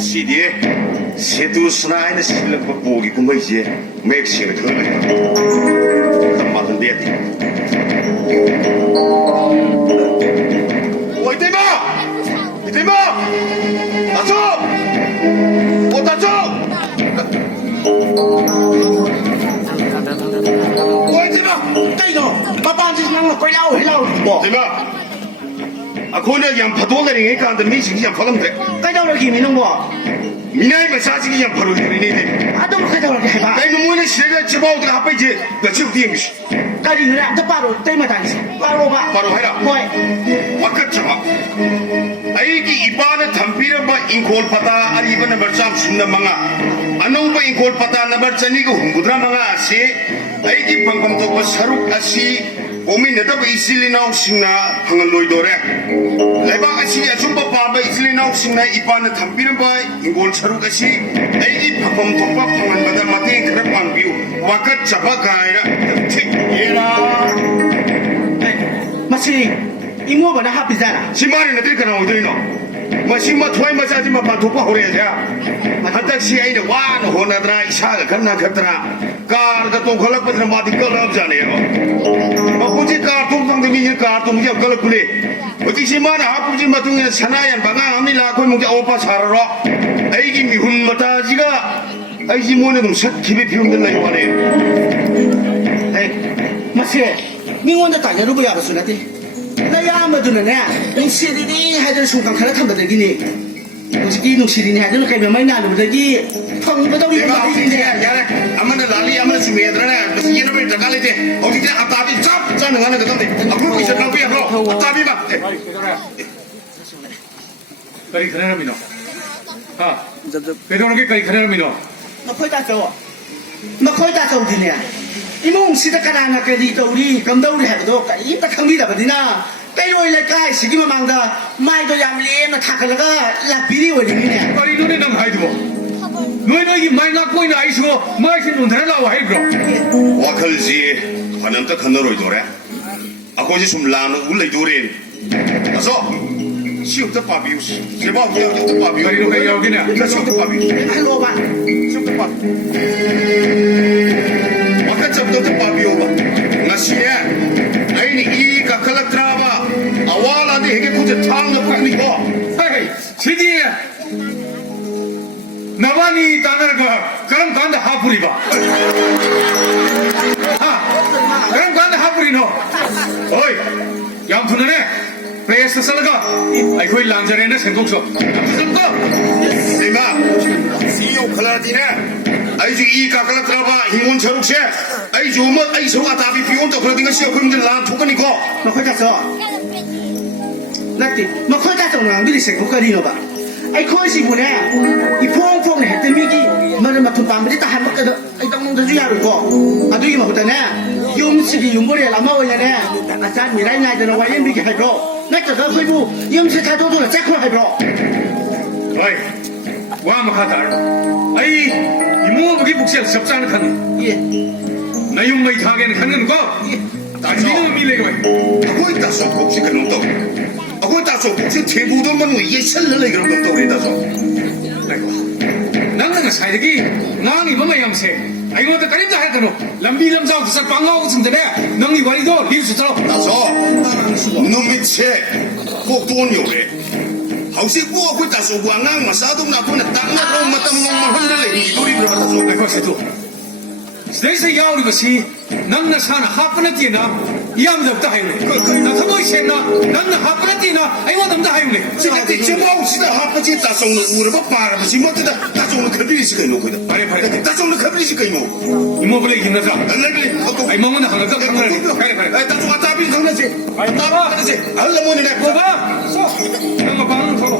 CD 세두스나 하는 실력 보기 꿈이지 맥시는 그거는 맞는데 오 이때마 나서 오 나서 오 이때마 đây rồi ba chỉ năng là quay lao hay lao bỏ 이때마 아 거기는 그냥 파도가링에 가는데 미식이 그냥 파면 돼 cái đâu là gì mình không bỏ 미나이만 사직이 그냥 바로 이러네 à đâu cái đâu là cái ba 나 이거 뭐는 시내가 집어오다가 아빠 이제 나 지금 뒤에 미시 cái gì nữa đã ba rồi đây mà thằng ba rồi ba 바로 해라 rồi 와카차마 아이기 이바는 담비르바 인콜파다 아리 이바는 벌참 순나망아 아노바 인콜파다 나벌자니고 흥부드라 망아 아시 아이기 방금 도고 사룩 아시 오미 내다바 이슬리나오 싱나 방을 로이도래 레바 아시 아줌바 바바 이슬리나오 싱나 이바는 담비르바 인콜 사룩 아시 아이기 방금 도바 방을 바다 마팅 그래 방비우 와카차바 가이라 예라 mà xì mua vào nó hấp pizza à 신발이 어딜 가나 어디노 뭐 신발 토이 마사지만 반 도파 호래야 한딱시 아이는 와는 호나드라 이샤가 간나 갔더라 까르가 또 걸럭버드는 마디 걸럭잖아요 뭐 굳이 까 동상도 미일 까 동지 걸럭불리 어디 신발은 하프지 마통에 사나얀 방아 합니다 거기 뭔가 오빠 살아러 아이기 미훈 마타지가 아이지 뭐네 좀 삭힙에 비운들라 이거네 mà xì mình muốn cho cả nhà nó bây giờ xuống đấy đây à mà tụi này nung xì đi hay là xuống cẳng khá là thầm được cái gì nung xì đi hay là cái mấy nhà được cái gì không có đâu đi 내가 đâu đi 어디지 야 아마나 랄리 아마나 주미에들네 무슨 이놈을 저갈리지 어디지 아따비 짭 짜는 거는 그던데 아 그거 있어 나비야 너 아따비 봐 करी खरे मिनो हाँ बेटों के करी खरे मिनो nó khơi ta trâu thì nè imong sita kana na cái gì trâu đi cầm đâu đi hạt đâu cái ta không đi là vậy na cái rồi lại cái sự gì mà mang ra mai tôi làm liền mà thắc là cái là bí đi rồi nè करी नोने नम हाइड बो नोई नोई की माइना कोई ना आइसो माइ से नुन धरे लावा हाइड ब्रो 와클지 하는데 건너로이도래 아고지 좀 라는 울레이도래 가서 시험도 바비우스 제발 우리도 바비우 करी लोग याओगे ना 나 시험도 바비우 ai lo bạn 시험도 바비우 와카차부터 바비우 봐 나시에 아이니 이 가클락트라바 아와라니 해게 구제 탕나 뿌리고 헤이 지지 나만이 따는 거 그럼 간다 하프리 봐 그럼 간다 하프리 너 어이 양푼네 플레이스 살가 아이 거의 랑자레네 생각서 무슨 거 내가 CEO 클라디네 아이주 이 가클락트라바 힘은 저룩세 아이주 뭐 아이주 아다비 비온도 그러든가 시어 그런들 난 토건이고 nó khơi ta sợ nó khơi ta trồng làm cái gì sẽ có cái đi đâu bạn ai khơi gì buồn nè i phong này tên miki mà thùng bám với ta hành mất cái ai trong nó duy rồi có à duy mà cái này dùng gì thì dùng cái này làm sao vậy nè à cha mình đây này cho nó quay em miki hay bro nãy giờ nó khơi bu dùng sẽ thay đổi là chắc không hay bro 어이 와마 카타 아이 이모 보기 북시야 섭자는 칸 예 나용 마이 타게는 칸는 거 나중에 밀레고 아고 있다 소 혹시 그런 또 아고 있다 소 혹시 대부도만 위에 설레래 그런 것도 그랬다서 아이고 나는 사이기 나니 뭐마 양세 아이고 또 가림자 할 거노 람비 람자고 서 방하고 쓴데 너니 와리도 리스트로 나서 놈미체 꼭 돈요래 혹시 꼭 있다 소 왕왕 마사동 나고는 땅나 좀 마땅 놈만 흔들래 이도리 들어갔다 소 아이고 세도 스테이스 야우리 것이 넌나 사나 하프나 뛰나 이암도 하요네 나 가만히 있나 넌나 하프나 뛰나 아이고 남다 하요네 지금 제모시다 하프지 따송는 우르바 바라지 못다 따송는 커비리스 그 놓고 있다 파레 따송는 커비리스 그 놓고 이모블레 힘나서 알레블리 아이 먹는 하나 더 강나리 파레 따송 아따비 강나지 아이 따봐 강나지 알라모니네 봐봐 너가 방은 서로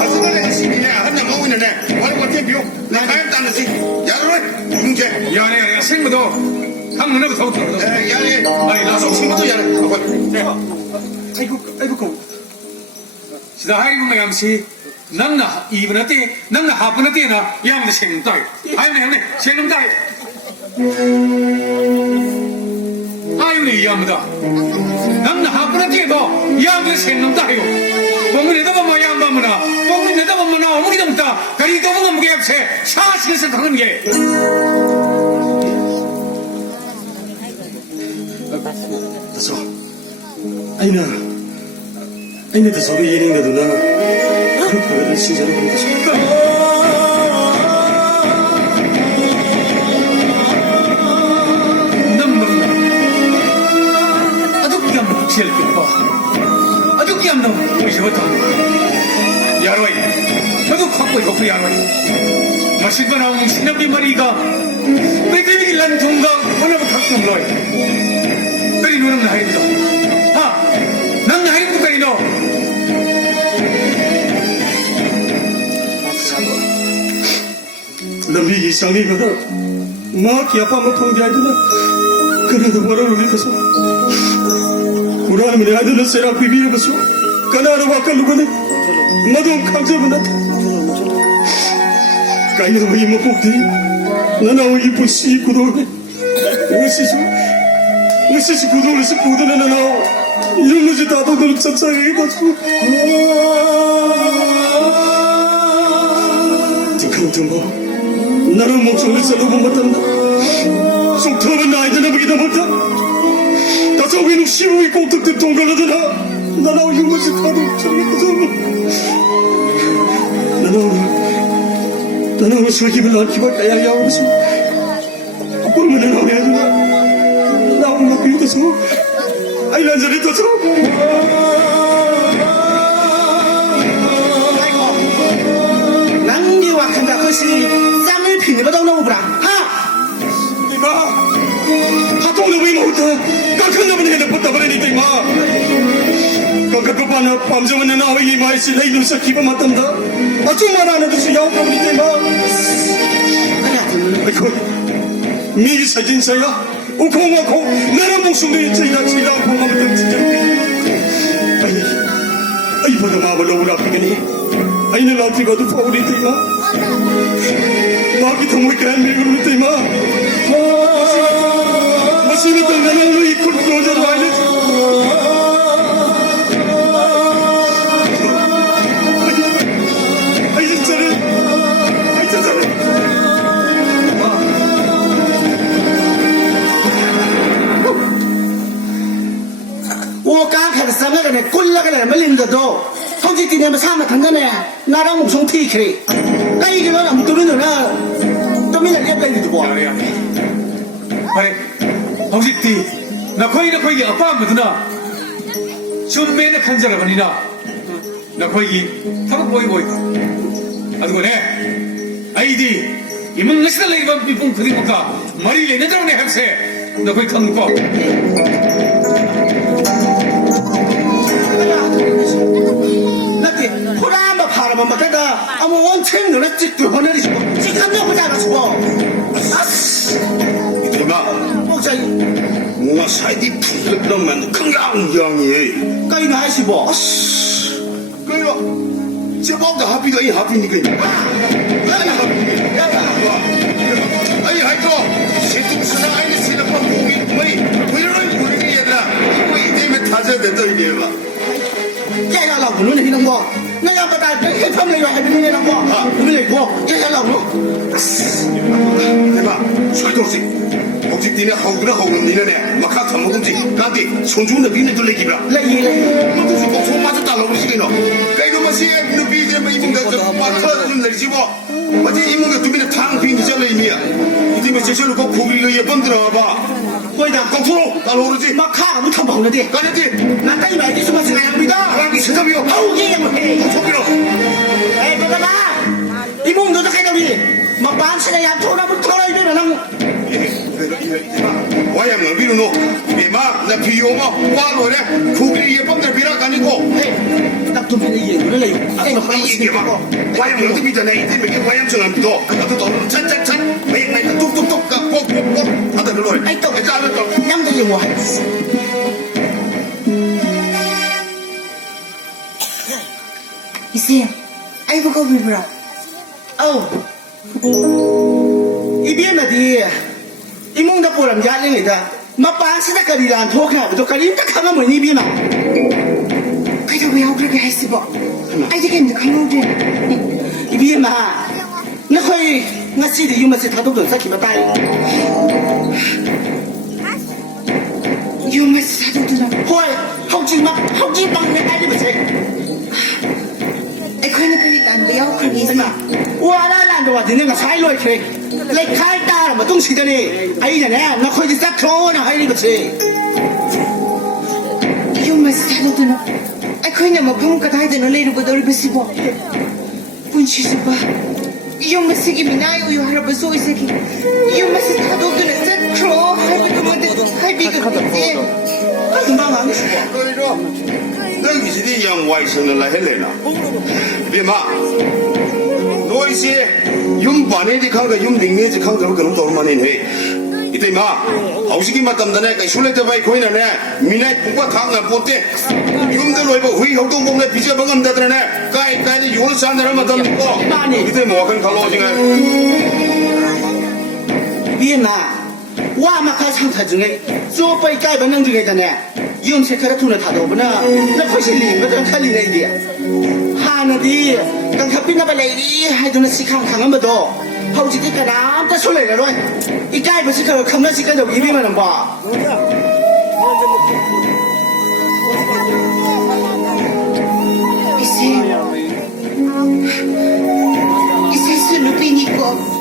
아주가래 하시니네 한나 먹으네 얼굴 대비오 나 가야 따는지 야로래 문제 야래 생모도 강문하고 더 들어 야래 아이 나서 친구도 야래 아이고 시다 하이고 매감시 넌나 이분한테 넌나 하분한테나 야무도 생다이 아이네 생다이 아이네 야무다 넌나 하분한테도 이야기를 생각도 해요. 뽕을 내다 보면 양반문화, 뽕을 내다 보면 어머니 동다 가리도 보면 무게 없애 샤시에서 가는 게. 다소 아이나 다소가 예능가 누나 그거를 진짜로 본다 야로이, 저도 갖고 있고 야로이. 맛있고 나온 신나비 머리가 매대기 난 동강 오늘 갖고 놀이. 그리 노는 나이도. 아, 난 나이도 그리 노. lambi isangi kada ma ki apa ma thong jai duna kana da wara ru kaso quran min aduna sera bibir baso kana ro wakal bane madum khamse bana kaina da mai ma pokti nana wi pusi kudo wisi kudo wisi kudo nana yum ji ta to dul chatsa ge baso tingkamtumbo 나를 목소리 써도 못 맞단다. 속터는 나이들을 보기도 못다. 다소 위는 시부이 꼭득득 동갈라드나. 나나오 유무지 타도 저기도 나나오 수기를 낳기가 까야 야오면서 꼴문에 나오게 해주나. 나나오 먹고 유도서 아이란자리 떠서 낭리와 간다 것이 쌈을 피는 거다 나오브라 하 이마 하통도 왜 못해 깎은 놈은 해도 붙다 버리니까 이마 깎아빠나 밤저만 나와 이마에서 레이는 삭히바 맞단다 아줌마 안 해도 수야오 버리니까 이마 아이고 미 사진사야 우콩와콩 나라 목숨도 있지나 지라 공감을 진짜 아이 보다 마블로 우라 피게니 아이는 라티가도 파우리니까 이마 마기 정말 그런 미국을 때마 마시는 동안은 왜 이끌 프로젝트 와이르지 아이 진짜래我刚开始三个人滚了个人没领着走，好几天没上了，看到呢，那让我从提起，那一个人我们都没有了，都没人也跟着不。 야로야. 아래, 혹시티 나 거기 아빠 뭐드나? 준비는 간자라 버리나? 나 거기 타고 보이고 아두고네. 아이디 이문 것이다 이번 비풍 그리고가 머리 내는 자로네 학세. 나 거기 강고. 나한테 호랑이 바라만 막다가 아무 원청 너네 찍고 보내리시고 찍한다 보자 가지고 아씨 이들마 목사이 뭔가 사이디 풀렸더만 건강경이 까이나 하시고 그래요 제법도 하피도 이 하피니까 아이 하이토 세tuk스나 아이니 세나파 보기 뭐이 왜이런 우리 얘들아 뭐 이때면 타져됐다 이게 봐 这样老不弄的那个，那要不咱这他们还不弄那个，对不对？我这样老弄， 대박 수도지 복직디네 하우그나 하우는디네 막하 탐모든지 간디 손주는 비네 둘레기라 来一来， 너도 복소 맞아 달라보시기노 까이도 마시 누비데 뭐 이문가 저 빠트라도 좀 내리지고 어디 이문가 두비네 탕빈이잖아 이미야 이때면 제철로 꼭 고기가 예번 들어와봐 会的， 꼭토로 달라오르지 马卡不他忙了的， 까네디 那带买的什么是两米的？ 아랑이 세상이요 好嘢么嘿？ 속이로 哎，爸爸妈，你梦都在看到你，马搬起来呀，拖那不拖了一遍了，那。 와야 너비누노 이마 나 비용어 와로래 고기 예번 들 비라 가니고 那都没人演了嘞，哎，我还 이게 막 와야 너도 믿잖아 이때 이게 와야 정안 믿어 나도 너 찬찬찬 매일 매일 뚝뚝뚝 꼭꼭꼭 하다 놀러 哎，都 짜는 또 两个人我还。 이쌤, 아이보고 불불어.哦，一边的的，一梦到波人家里的，马搬起来隔离兰脱开，不就隔离他看我们那边嘛？不要这个还是不？哎，这个你看我这， 이비에 마, 나 거의 나시리 유마스 다도도 사키바 바이. 有么事他都知道。 호이, 하우지방 내 알리 버세. 哎，快那个你干不要快点 이마, 와라란도 와드는 거 사이로이 그래. 내 칼따라 뭐 동시더니 아이잖아. 나 거의 싹 크로나 하이리 버세. 有么事他都知道。哎，快那么碰个台子那来如果都是不是不？本去是吧？有么事给你哪有有还不说一些给？有么事他都知道，这crow还不怎么的，还比个别。 금방 안 했어. 그래서 너희 집이 양와이선을 했래나 비마 너희시 윤반에디 칸가 윤딩내지 칸가 그런 도만이 해 이때 마 아우시기 맞담다네 그 술래때 바이 코이나네 미나이 국가 강가 보때 윤들로 해봐 회의 활동 보면 비자 방감다더네 까이 요를 산다는 맞담고 이때 뭐 하건 갈로징아 비에마, 와마카 상타 중에 소빠이 까이바는 중에잖아. 염색하라 돈을 다 넣어보나 나 거실리 뭐든 칼리네 이디야 하나디 강카피나 발레이 하이도나 시칸 강한 것도 하우지니까 남다 솔레라 이 까이바 시카로 감나 시칸도 이비만은 봐 이세 술로 비니까.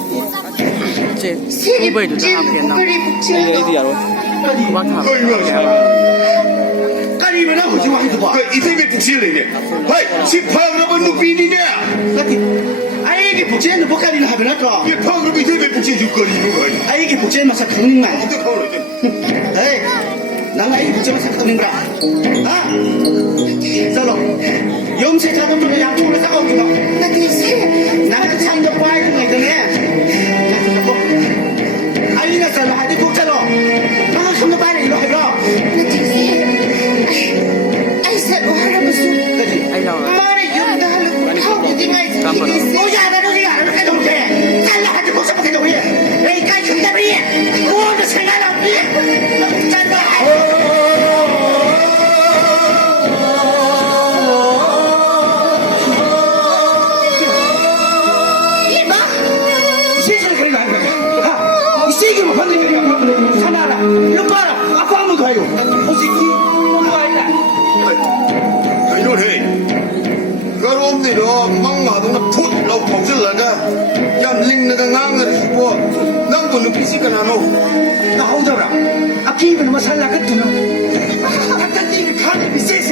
这 세 不会就这样骗的。 그리 북치는 我靠！ 까리면 하고 지금 하이도 봐 이때 왜 북실이네 하이 시파그러면 누비니냐 아이게 복제는 뭐 까리는 하면 할까 이 파그러면 이때 왜 북실 줄거리는 거야 아이게 복제는 마사 강릉만 어떡하노 이제 에이 난 아이게 복제 마사 강릉가 아 썰어 염색 자동차로 양쪽으로 싸가오기 봐 나 대세. 나는 참도 빠이는 거 있더네 알리나 썰어 하디 독자로 아 참도 빠이는 이거 해라 나 대세. 아이 살로 할아버지. 그지 哎呀， 말에 용다 하려고 하고 디마이즈 이게 뭐야 나는 이거 안 할까 동생 잘라 하지 못해 보게 동생 에이 까이 큰다리 뭐도 생각 안 해. 짠다 이봐. 시술 그리고 한 거야 이 세기로 받는 거 하나라 이거 봐라 아까 한번 가요 혹시 뭐 아니라 이런 해 그럼 너 망마도 풋로 통질라가 야 링나가 낭을 싶어 낭도 느끼지가 나노 나 혼자라 앞뒤는 뭐 살라겠구나 약간 띠를 가는 세세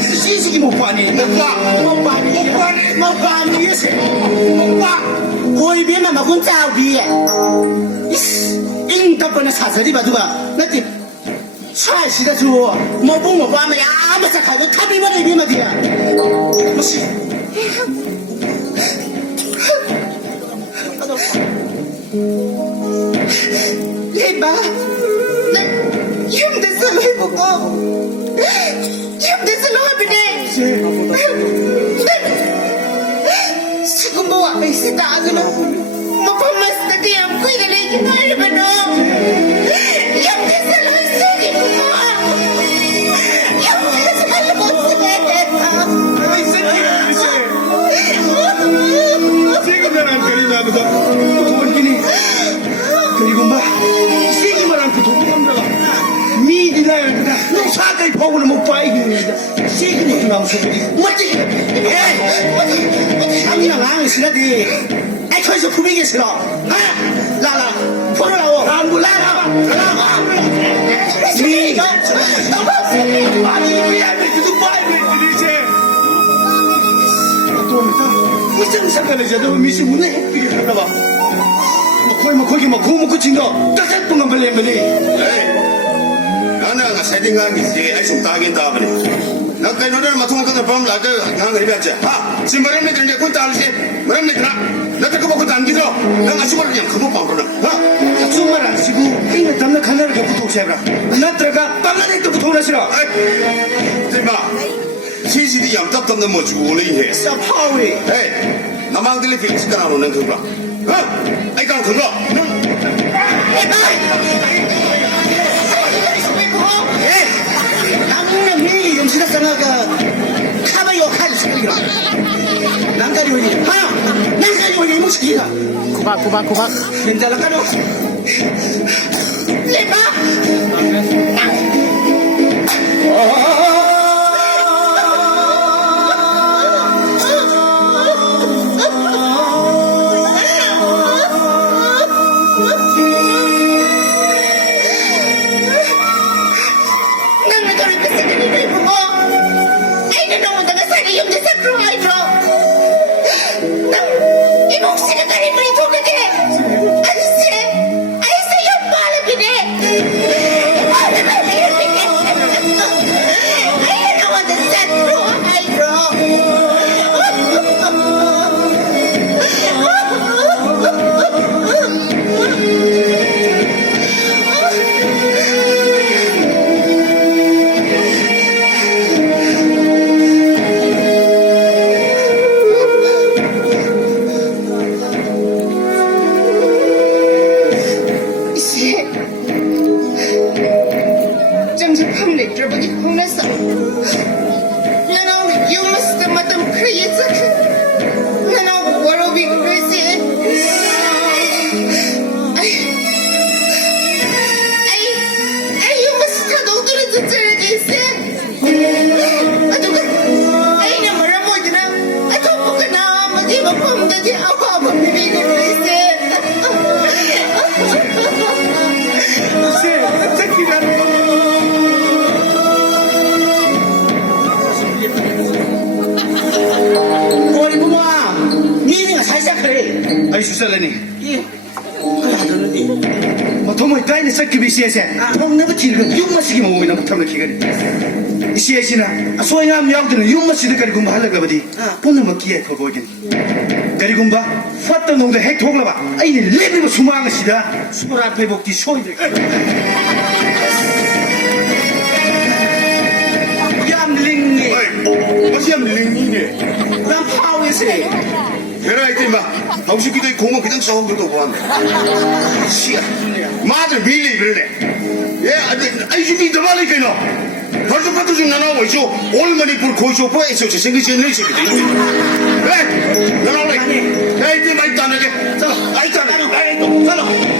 시식이 못 봐니 못 봐니 예세 못봐 거의 비만 막은 짜오비 인덕거나 사설이 봐 누가 나지 차시다 주어 뭐 보면 봐면 야마사 가고 탑이만 이비만 뒤야 뭐시 이봐. 나 힘들어 해보고. 힘들어 해보네. 지금 뭐 앞에 있다 하더라. 뭐 밤마스다 그냥 구이를 내기 말려봐도. 힘들어 했으니까 뭐. 힘들어 말로 못해. 아이 새끼 지금 나랑 그리냐보다 원기니 그리고 막 세기만 않고 도둑감자가 미디나야 그다 너 사까지 보고는 못 봐이기입니다 세기는 나무 소리 멋지게 에이 아니랑 안 싫어디 아이 거기서 부비기 싫어 아 라라 포르라고 안 불라라 미가 아니 미안해 그도 봐이기 이제 이상 상관에 저도 미시 문에 햇빛이 가나 봐. 뭐 거기 뭐 거기 뭐 고무고 진거 따뜻한 동안 벌레면이. 에이 나는 세딩한 게 아이 좀 따긴 따버리 나 그노를 맞으면 그들 밤 나가 난 이랬지 아 지금 말하는 애들 이제 콘 따르지 말하는 애들 나 그거 먹고 당기서 난 아시고 그냥 그거 빵거나 어 정말 안 쓰고 이거 담나 카메라 갖고 독세해라. 나 들어가 빨라내 또 돌아시라. 대마 시시디 양답답는 뭐 주고 해 사파위. 에이 나망들이 픽스가 나오는 그거 어 아이 간 그거 나는 미리 좀 지났잖아가 카바이 역할을 시키라 난가리 오니 하나 난가리 오니 뭐 시키라 구박. 괜찮아 까노 레바 nang nagkaroon ka sa kanina mo ay nanong na sana yung nasa cry bro nang imong sinagarin mo ito na ke ay sa yung pala bine wala ba na yun bine ay nanong na sa cry bro 이제 정직함 내들어보기 혼났어 나는 유머스터 마담 크리에서 나는 워로비 그래서 아이 유머스터 너들은 저렇게 있어 누가 아이나 뭐라 뭐더라 아토부가 나 뭐지 뭐 폼다지 아파 비비고 있어 어이 부모야 미니가 살짝 그래 Ay, susalani. 예 그래 하더니 도모이 따이는 썩기비 시에세 통나무 티르가 육마시기 먹으면 너무 탐나 기가리 시에시나 소행함 야우드는 육마시드 가리 공부 하려고 보디 본능 먹기에 더 보이긴 가리 공부 파트 농도 핵 도글라봐 아이 레벨고 수망한 것이다 수물 앞에 복디 쇼이들 얌링니 Ay, masiyam lingini. 난 파워에세 Kaya ito ba? Hawsi kita yung kumang kitang sahong ko buwan. Siya. Mother, really, really. Yeah, ay, hindi damali kayo. 벌써 파트 중 나나오고 있어. 올머니 불 고쇼 포에 있어. 생기 전에 있어. 왜? 나나오래. 야, 이때 많이 따내게. 자, 아이 따내. 아이 또.